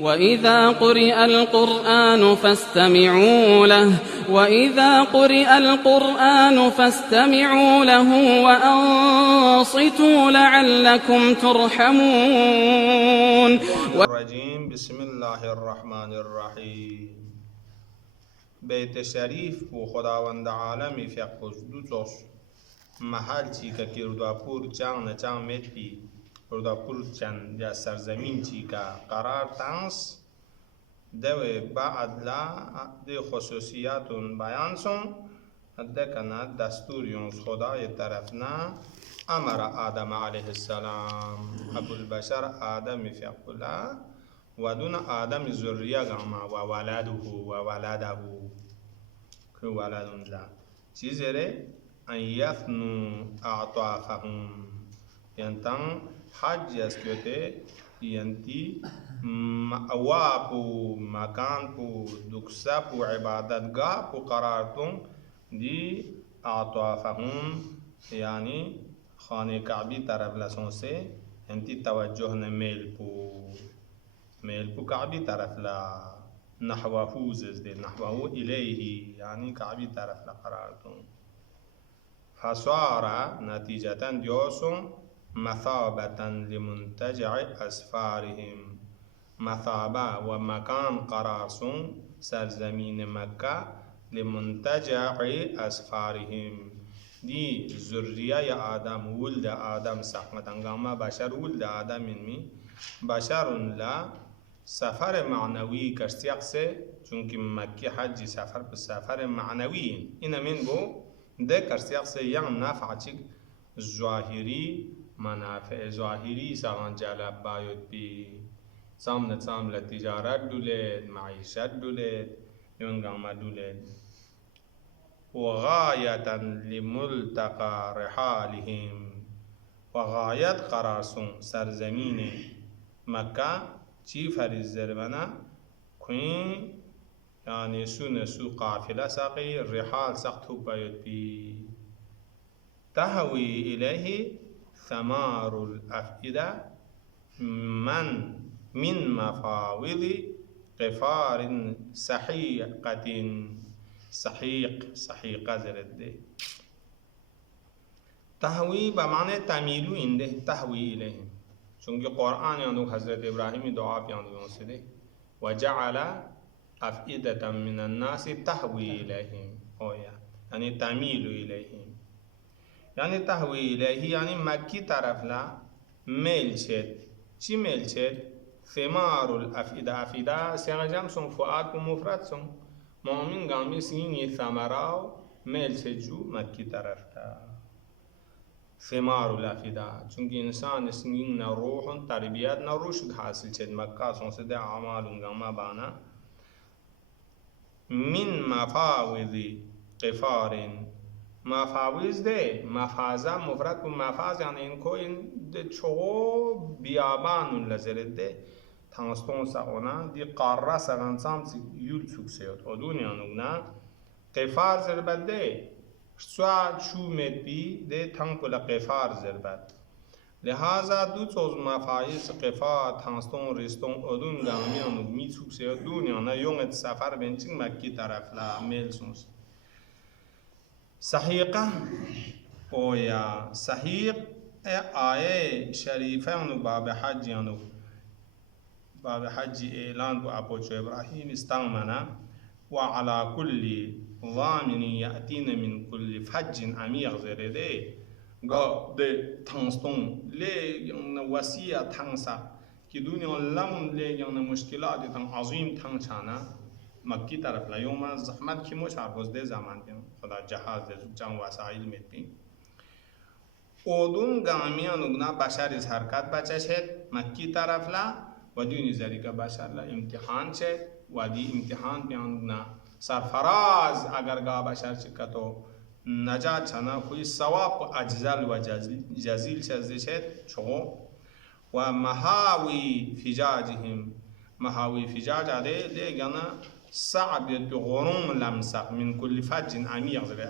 وإذا قرئ القرآن فاستمعوا له وأنصتوا لعلكم ترحمون. الرجيم. بسم الله الرحمن الرحیم. بیت شریف کو خداوند عالمی فیقوز دوتوس محل چی که کرداپور چان نچان میتی کرداپور چان یا سرزمین چی که قرار تانس دوی بعد لا دی خصوصیات بیان سن دکنا دستوریون خدای طرفنا امر آدم علیه السلام ابو البشر آدم فیقولا و دون آدم ذریه گاما و ولده که ولدون لا چیزی ره ان یثنو اعطافهم ینتن حج اسکوته ینتی مأوا پو مکان پو دکسا پو عبادتگاه پو قرارتون دی اعطافهم یعنی خانه کعبی طرف لسون سے ینتی توجه نمیل پو کعبی طرف لا نحوه زده نحوه الیه یعنی کعبی طرف لا قرارتون فصار نتیجتا دیوسون مثابتا لمنتجع اسفارهم مثابه و مکان قرارسون سرزمین مکه لمنتجع اسفارهم دی ذریه آدم ولد آدم سحمتنگاما بشر ولد آدم می بشر لا سفر معنوی کشتیق سے چونکہ مکی حج سفر پر سفر معنوی این من بو ده کشتیق سے یعن نافع چک ظاهری منافع ظاهری ساغان جالب باید بی سامن تجارت دولید معیشت دولید یونگاما دولید وغایتا لملتقى رحالهم وغایت قرارسون سرزمین مکہ چی فریز زربنا کوین یعنی سو قافلہ ساقی رحال سقط باید بی تهوی الیه ثمار الافئده من مفاوض قفار صحیقه زرده تهوی بمعنی تمیلو انده تهوی الیه چونکہ قرآن یعنی حضرت ابراہیم دعا پیاندوں سے دے وجعل افئدة من الناس تهوی الیہم یعنی تمیل الیہم یعنی تهوی الیہ یعنی مکی طرف لا میل چید چی میل چید ثمار الافئدة افئدة سیغجم سن فؤاد کو مفرد سن مؤمن گامی سینی ثمراو میل چید جو مکی طرف تا ثمار الافئدة چونکہ انسان اسنین نا روح تربیت نا رشد حاصل چید مکہ سن سے دے اعمال انگاما بانا من مفاوض قفار مفاوض دے مفازہ مفرد کو مفاز یعنی انکو ان دے چو بیابان لزرد دے تانستون سا اونا دی قارہ سغانسام سی یول سوک سیوت او دنیا نگنا قفار زربت دے سواد شو مید بی دے تھنگ پلا قفار زربت لہذا دو چوز مفایز قفار تھانستون رستون ادون گامیان نگمی سوک سیوت دنیا نا یونگت سفر بینچنگ مکی طرف لا میل سونس صحیقہ اویا صحیق آئے شریفان باب حج یعنی باب حج اعلان کو اپوچو ابراہیم استغمنا وعلى كل ضامن يأتين من كل فج عميق زرده گا ده تنستون لے ین وسیع تنسا کی دنیا لم لے ین مشکلات تن عظیم تن چانا مکی طرف لا یوم زحمت کی مشابه ده زمان پیم خدا جهاز ده جان وسایل میتیم اودون گامیان اگنا بشر از حرکت بچه شد مکی طرف لا و دونی زری که بشر لا امتحان شد و دی امتحان پیان اگنا سرفراز اگر گا بشر چکتو نجات چنا کوئی ثواب اجزل و جزیل شد چو و محاوی فجاجهم محاوی فجاج عده لیگنا صعب غرون لمسق من كل فج عميق زي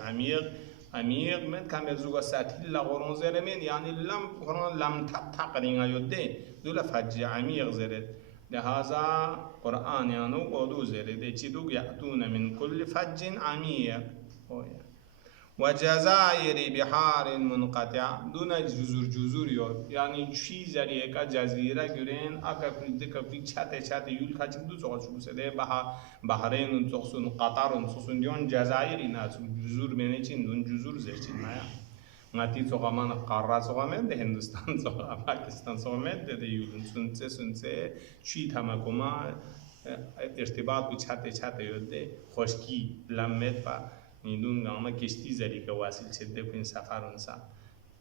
عميق من كم يزوج ساتيل غرون زي من يعني لم غرون لم تقرين يودي دول فج عميق زي لہذا قرآن یانو اودو زیرے دے چیدوگ یأتون من کل فج عمیق و جزائر بحار منقطع دون جزور یود یعنی چی ذریعه کا جزیره گرین اکا کنده کپی چاته یول کچک دو چوغشو سده بحرین تخصون قطر تخصون دیون جزائری ناسون جزور بینه چین دون جزور زرچین مایا ngati soga man qarra soga med Hindustan soga Pakistan soga med de yulun sunse chi tamakuma irtibat bu chate yodde khoshki lammet pa nidun gama kishti zari ka wasil chedde kun safarun sa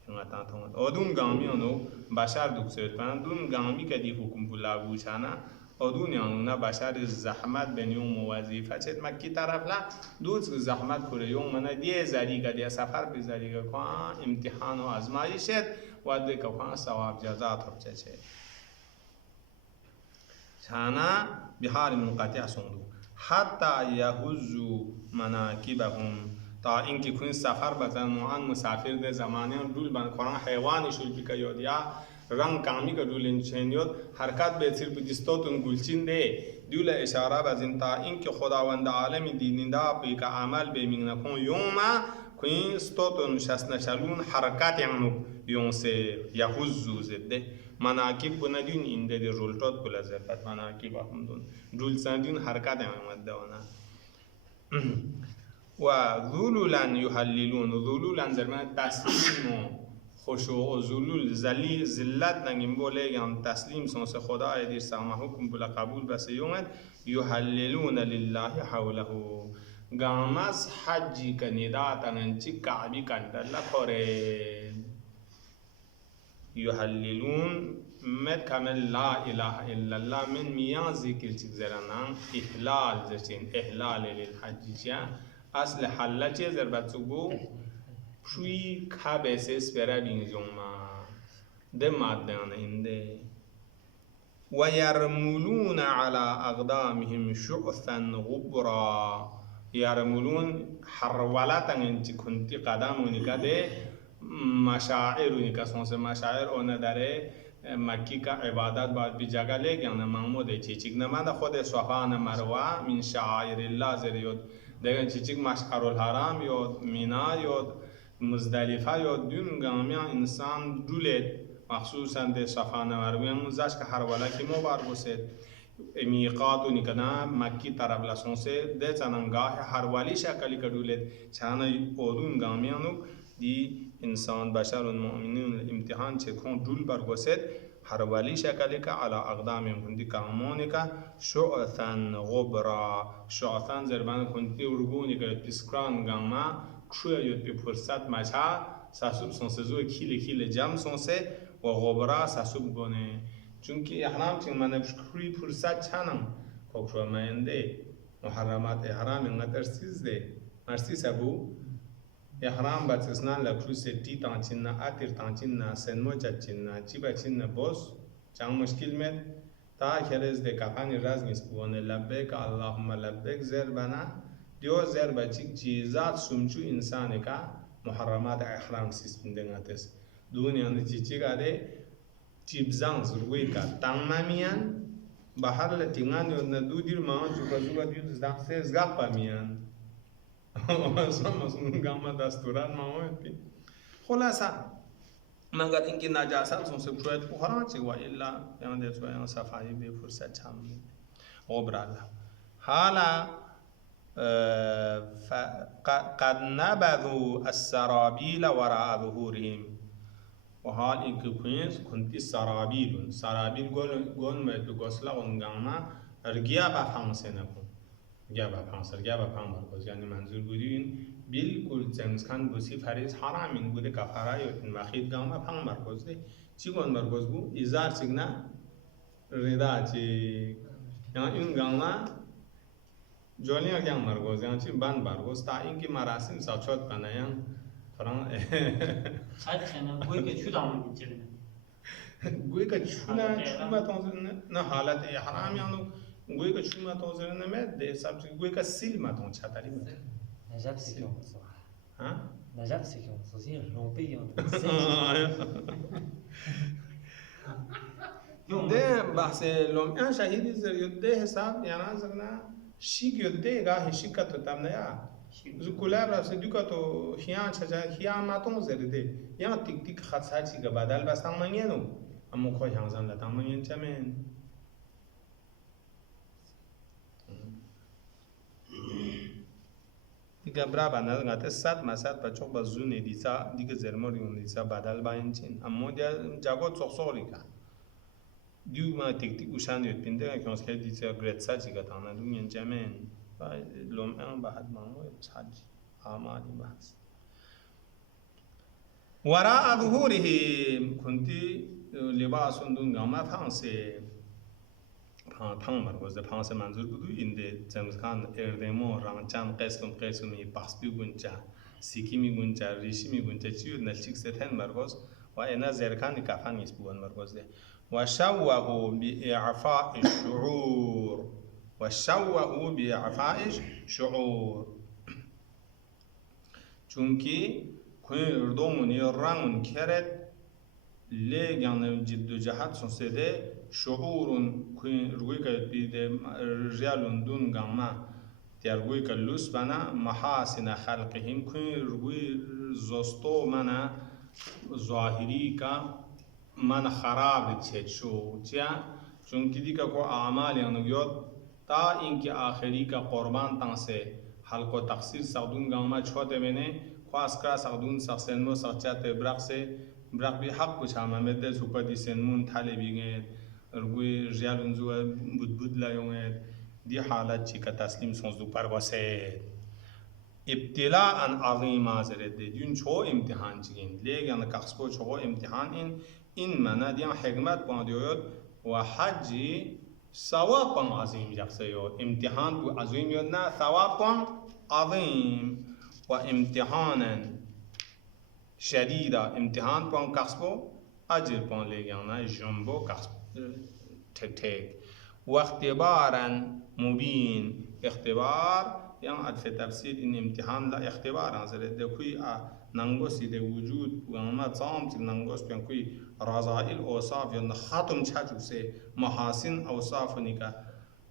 ngata thon odun gami ono bashar dukset pan dun gami kadi hukum bulagu chana odun yana bashar zahmat ben yom wazifa chet makki taraf la دوز زحمت کره یوم من دیه زری کا دیه سفر به زری کا کوان امتحان و آزمایشت و دیگه کوان ثواب جزا تر چه چانا بحار منقطع سوندو حتی یهزو مناکبهم تا اینکه کن سفر بزن موان مسافر ده زمانه دول بن قرآن حیوانی شل بکا یاد یا رنگ کامی کا دولین چین یاد حرکت به سر بدستاتون گلچین ده دوله اشاره بزن تا اینکه خداوند عالم دیننده پی که عمل به من نکن یوما کوین استاتون شسنشلون حرکت یعنی یون سه یهزو زده مناکب بندون این ده رولتات بلا زفت مناکب هم دون رول سندون حرکت یعنی مده وانا و ذلولا یحللون ذلولا زرمان تسلیم و خشوع و ذلول ذلت نگیم بوله یعنی تسلیم سنس خدا دیر سامه حکم بلا قبول بس یومد یحللون لله حوله گامز حجی که ندات انچی کعبی کندل لکره یحللون مد کامل لا اله الا الله من میان ذکر چیز زرانان احلال زرچین احلال للحجی اصل حل چه ضربت سبو شوی کابس اسپرا بینجوما ده مادان اینده و یرملون على اقدامهم شعثا غبرا یرملون حرولتا انتی کنتی قدمونی که ده مشاعرونی که سونس مشاعر اونه داره مکی کا عبادت بعد بھی جگہ لے گیا نا محمود چیچک نماز خود صفا نا مروه من شعائر الله زریود دیگه چیچک مشعر الحرام یود مینا یود مزدلفه یود دون گامیا انسان دولت مخصوصا ده صفا نا مروه مزاش که هر ولا کی مبارک سید میقات و نکنا مکی طرف لسون سے ده چنانگاه هر ولی شکلی که دولت چانا اودون گامیا نو دی انسان بشر المؤمنین امتحان چه کن دول برگوسد هر ولی شکلی که علا اقدام کندی کامونی که شعثن غبرا شعثن زربان کندی ورگونی که تسکران گاما کشوی یود بی فرصت مچه ساسوب سنسزو کیل جمع سنسه و غبرا ساسوب گونه چونکه احرام چون من بشکری فرصت چنم ککشو مینده محرمات احرام انقدر سیزده مرسی سبو احرام باتسنان لکروس تی تانچیننا آتیر تانچیننا سنمو چاچیننا چی بچیننا بوس چند مشکل مید تا خیرز ده کفانی راز نیست بوانه لبک اللهم لبک زر بنا دیو زر بچیک چیزات سمچو انسانی که محرمات احرام سیسپندنگاتس دنیانه چیچی گاده چیبزان زروی که تنمامیان بحر لطنگان یودن دو دیر مان زوگا دیو زدن سیز گفت میان مثلا گاما دستورات ماوید بی خلاصا مگر اینکه نجاست سنسب شاید بخوران چه و الا یان دیت و یان صفایی به فرصت چم غبرالا حالا قد نبذوا السرابيل وراء ظهورهم و حال اینکه کنتی سرابیل گون مید گسلا اونگاما رگیا بفهمسه نکن گیا با مرکز یعنی منظور بودین بالکل جنس خان بوسی فریض حرام این بوده کفاره یا این وقید گام با مرکز ده چی گون مرکز بو ایزار چیگنا ردا چی یعنی این گام جولیان گام مرکز یعنی چی بند مرکز تا اینکه مراسم ساچوت بنایان فران سایتشن گوی که چو دامن میچه گوی که چونا تونزن نه حالت حرام یعنی گوی که چون ماتون زیر نمید ده سب چیز گوی که سیل ماتون چطوری بود نجاب سیکون سو ها نجاب سیکون سو زیر روپی یان ده بحث لوم شهيد زريده حساب يعني زرنا شيك يده غا هشيكة تامنيا زكولا برا سدوكا تو هيان شجا هيان ما تون زرده يا تيك تيك خاصاتي كبدال بس عمانينو أمو خوي هانزان لا عمانين تامن دیگه برا بندر گاته 100 مسات بچه با زونه دیسا دیگه زرموریون دیسا بدل باینچین اما dia jago tsoxorika diu ma tik tik ushan yot pinde ka kons ke dica gretsa jiga tana du nyen jamen ba lom an bahad mamo chaj amali bahs wara dhuhurihim kunti libasun dun gama phanse پنگ مرکز پنگ منظور بود اینده جمعان اردمو رانچان قسم می پاسپی گونچا سیکی می گونچا ریشی می گونچا چیو نلچیک ستن مرکز و اینا زرکانی کافن اسبوعن مرکز ده و شوهو بإعفاء الشعور چونکی کوی اردومون یا رنگون کرد لیگان جد و جهت سنسده شعورون کوی روی که بیده ریالون دون گاما تیار روی که لوس بنا محاسن خلقهم کوی روی زستو منا ظاهری که من خراب چه شو چیا چونکی دیگه کو اعمال یانو یاد تا اینکه آخری که قربان تنسه حلق و تقصیر سعدون گاما چوته بینه خواست کرا سعدون سخسنمو سخچات برق بی حق بچه همه سوپا دی سنمون طالبی گید روی ریالون زوا بود لایونید دی حالت چی که تسلیم سنزدو پرواسه ابتلاء عظیم آزرد دیون چو امتحان چیگین لیگن کخصبو چو امتحان این منا دیان حکمت باندیوید و حجی ثواب پان عظیم جخصه یود امتحان تو عظیم یود نه ثواب پان عظیم و امتحانا شدیدا امتحان پان کخصبو اجر پان لیگن جنبو کخصبو تك واختبارا مبين اختبار يعني في تفسير ان امتحان لا اختبار نزل ده كوي نانغوس ده وجود وما صام نانغوس بين كوي رذائل اوصاف يعني ختم چاچوسه محاسن اوصاف نيكا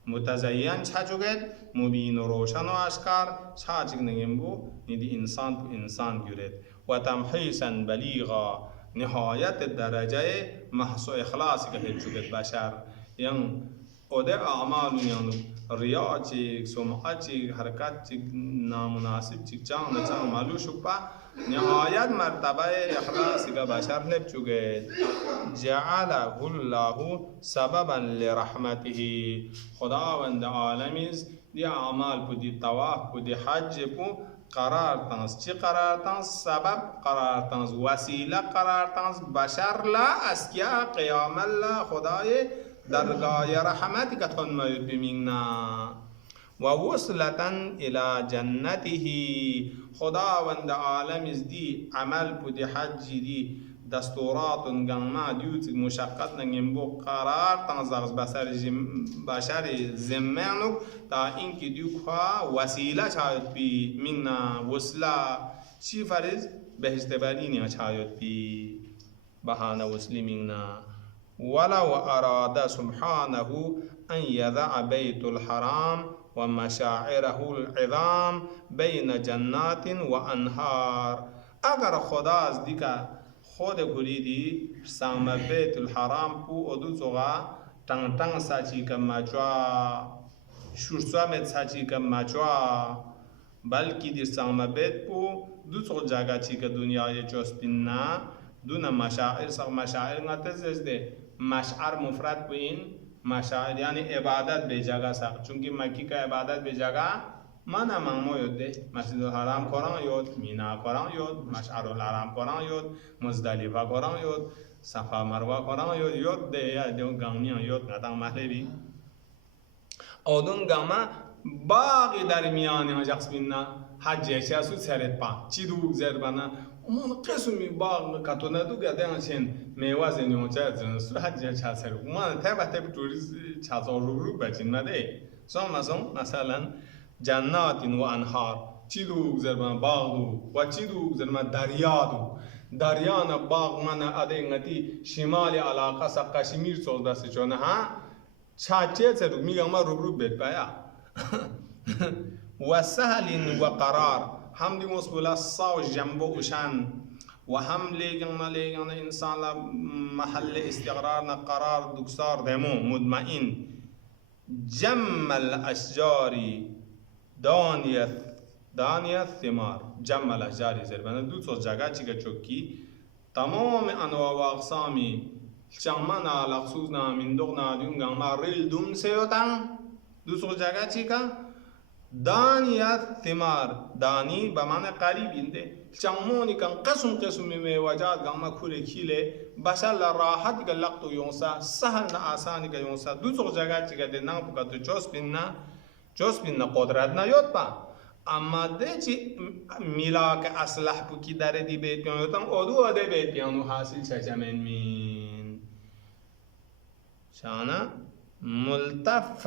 متزين چاچوگد مبين روشن و اشکار چاچگ نگمبو ندي انسان تو انسان گرد و تمحيصا بليغا نهایت درجه محض اخلاص که هیچوگت بشر یعنی اوده اعمال یعنی ریا چیک سمعت چیک حرکت چیک نامناسب چیک چند معلوم شپا نهایت مرتبه اخلاص که بشر نبچوگت جعله الله سببا لرحمته خداوند عالمیز دی اعمال بودی طواف بودی حج بو قرار تنس چی قرار تنس سبب قرار تنس وسیله قرار تنس بشر لا اسکیا قیام الله خدای درگاه رحمتی که تون مید بمیننا و وصلتن الى جنته خداوند عالم از دی عمل بودی حج دی دستورات گنما دیوت مشقت نگمبو قرار تنزغز بشر زمانو تا اینکه دیو که وسیله چاید بی منا وصله چی فرز بهشت بالینی چاید بی بهانه وصلی منا ولو اراد سبحانه ان يضع بيت الحرام ومشاعره العظام بين جنات وانهار اگر خدا از دیگه خود گریدی سام بیت الحرام پو ادو زوغا تنگ تنگ ساچی کم مچوا شورسوا مت ساچی کم مچوا بلکی دی سام بیت پو دو زوغ جاگا چی که دنیای جوسپین نا دون مشاعر ساق مشاعر نتزز ده مشعر مفرد بین مشاعر یعنی عبادت به جگہ ساق چونکہ مکی کا عبادت به جگہ مانا مانمو یود ده مسجد الحرام قرآن یود مینا قرآن یود مشعر الحرام قرآن یود مزدلفه قرآن یود صفا مروه قرآن یود ده یا دیون گامیان یود ندان محلی اودون گاما باقی در میانی ها جخص بینا حجه چه سو سرت پا چی دوگ زر بنا امان قسمی باق کتو ندو گده هنچین میوه زنیون چه زنسو حجه چه سر امان تبه تبه توریز چه زار رو بچین مده مثلا جنات و انهار چی دوگ زر بنا باغ دو و چی دوگ زر بنا دریا دو دریان باغ من ادینگتی شمال علاقه سا کشمیر سوزده سچونه ها چاچه سرو میگم ما روبرو بیت بایا و سهل و قرار هم دی مسبولا صاو جنبو اوشان و هم لیگن انسان لا محل استقرار نا قرار دکسار دمو مطمئن جم الاشجار دانیت ثمار جم الاشجار زربانه دو سو جگہ چیگا چوکی تمام انواع و اقسامی چمنا لخصوصنا من دغنا دونگا ما ریل دوم سیوتان دو سو جگہ چیگا دانیت ثمار دانی بمعنى قریب اینده چمونی کن قسم میوجات گاما کوله کیله بشر راحت گلقتو یونسا سهل آسانی که یونسا دو سو جگہ چیگا ده نام بکاتو چوس بیننا قدرت نیاد با اما ده چی میلا که اصلح بکی داره دی بیت پیانوتان اودو آده بیت پیانو حاصل چچمن مین شانا ملتف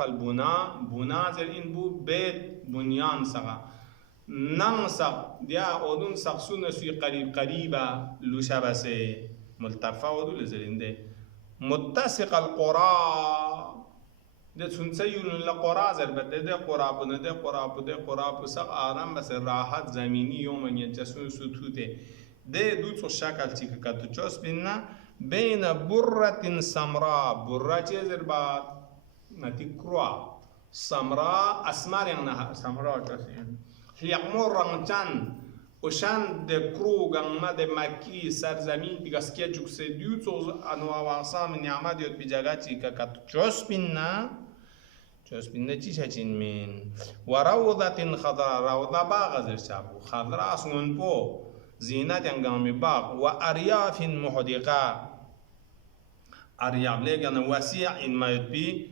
البنا بنا زر این بو بیت بنیان سقا نم سق دیا اودون سقسون سوی قریبا لوشا بسه ملتفه اودو لزرینده متسق القرى ده سنسه یولون لقرى زر بده ده قراب سق آرام بس راحت زمینی یوم ینجسون ستوته ده دو تو شکل چی که کتو چوس بیننا بین برة سمراء برة چیزر با نتی کروا سمراء اسمار یعنی سمراء چسین یقمور رنگچن وشان ده کرو گنما ده مکی سرزمین بیگسکیه جوکسه دیو توز انواع و اقسام نعمت یاد بی جگه چی که کتو چوس بیننا چی چین مین و روضت خضراء روضه باغ زر چابو خضراء سنون پو زینت انگامی باغ و اریاف محدقه اریاف لیگن وسیع این ماید بی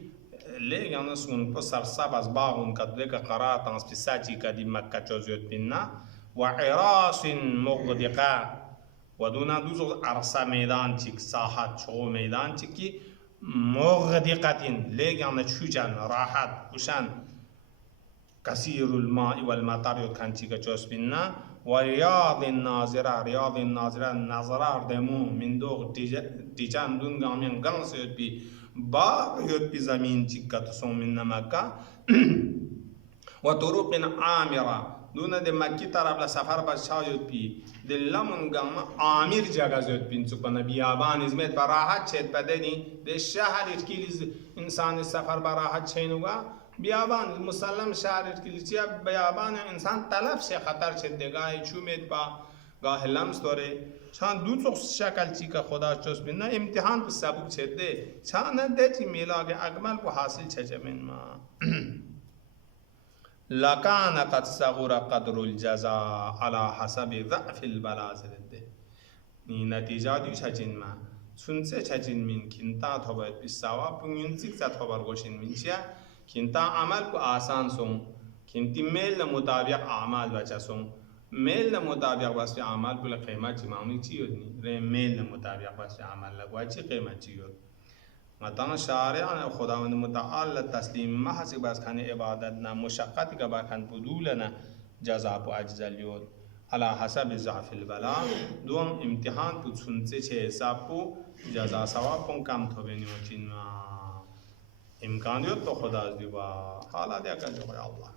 لیگن سنون پو سرساب از باغ اون کدوله که قرار تانس پی ساچی کدی مکه چوزیوت بینا و عراس مغدقه و دونا دوزو عرصه میدان چیک ساحت چو میدان چیکی مغدقتين ليجان تشوجان راحت وشان كثير الماء والمطر يكن تيجا جوسبنا ورياض الناظرة نظرار دمو من دوغ تيجان دون غامين غانس يد بي باغ يد بي زمين تيجا تصوم من نمكا وطرق عامرة دون ده مكي طرف لسفر بچا يد بي دلمون غاما عامر جگہ زود بین سکنا بیابان ازمت براحت چت بدنی ده شهر ارکیلیز انسان سفر براحت چینوگا بیابان مسلم شهر ارکیلیز بیابان انسان تلف سے خطر چت دگاهی چومت با گاه لمس دوره چان دو تو شکل چی که خدا چوس بین نه امتحان به سبک چت ده چان ده چی میلا که اکمل کو حاصل چچمن ما لکان قد صغر قدر الجزاء على حسب ضعف البلاء زده نی نتیجه دیو چچین ما سنسه چچین مین کینتا توبت بیسوا پونین سیکسا توبر گوشین مین چیا کینتا عمل کو آسان سون کینتی میل مطابق اعمال بچا سون میل مطابق واسه عمل بل قیمت چی معمولی چی یودنی ر میل مطابق واسه عمل لگوا چی قیمت چی یود مثلا شارع خداوند متعال تسلیم محض بس خان عبادت نا مشقت کا با خان بدولنا جزاء و اجزل یود على حسب ضعف البلاء دوم امتحان تو سنسه چه حساب کو جزاء ثواب کو کم تو بنیو چین امکان یود تو خدا از دیوا حالا دیا کن جو اللہ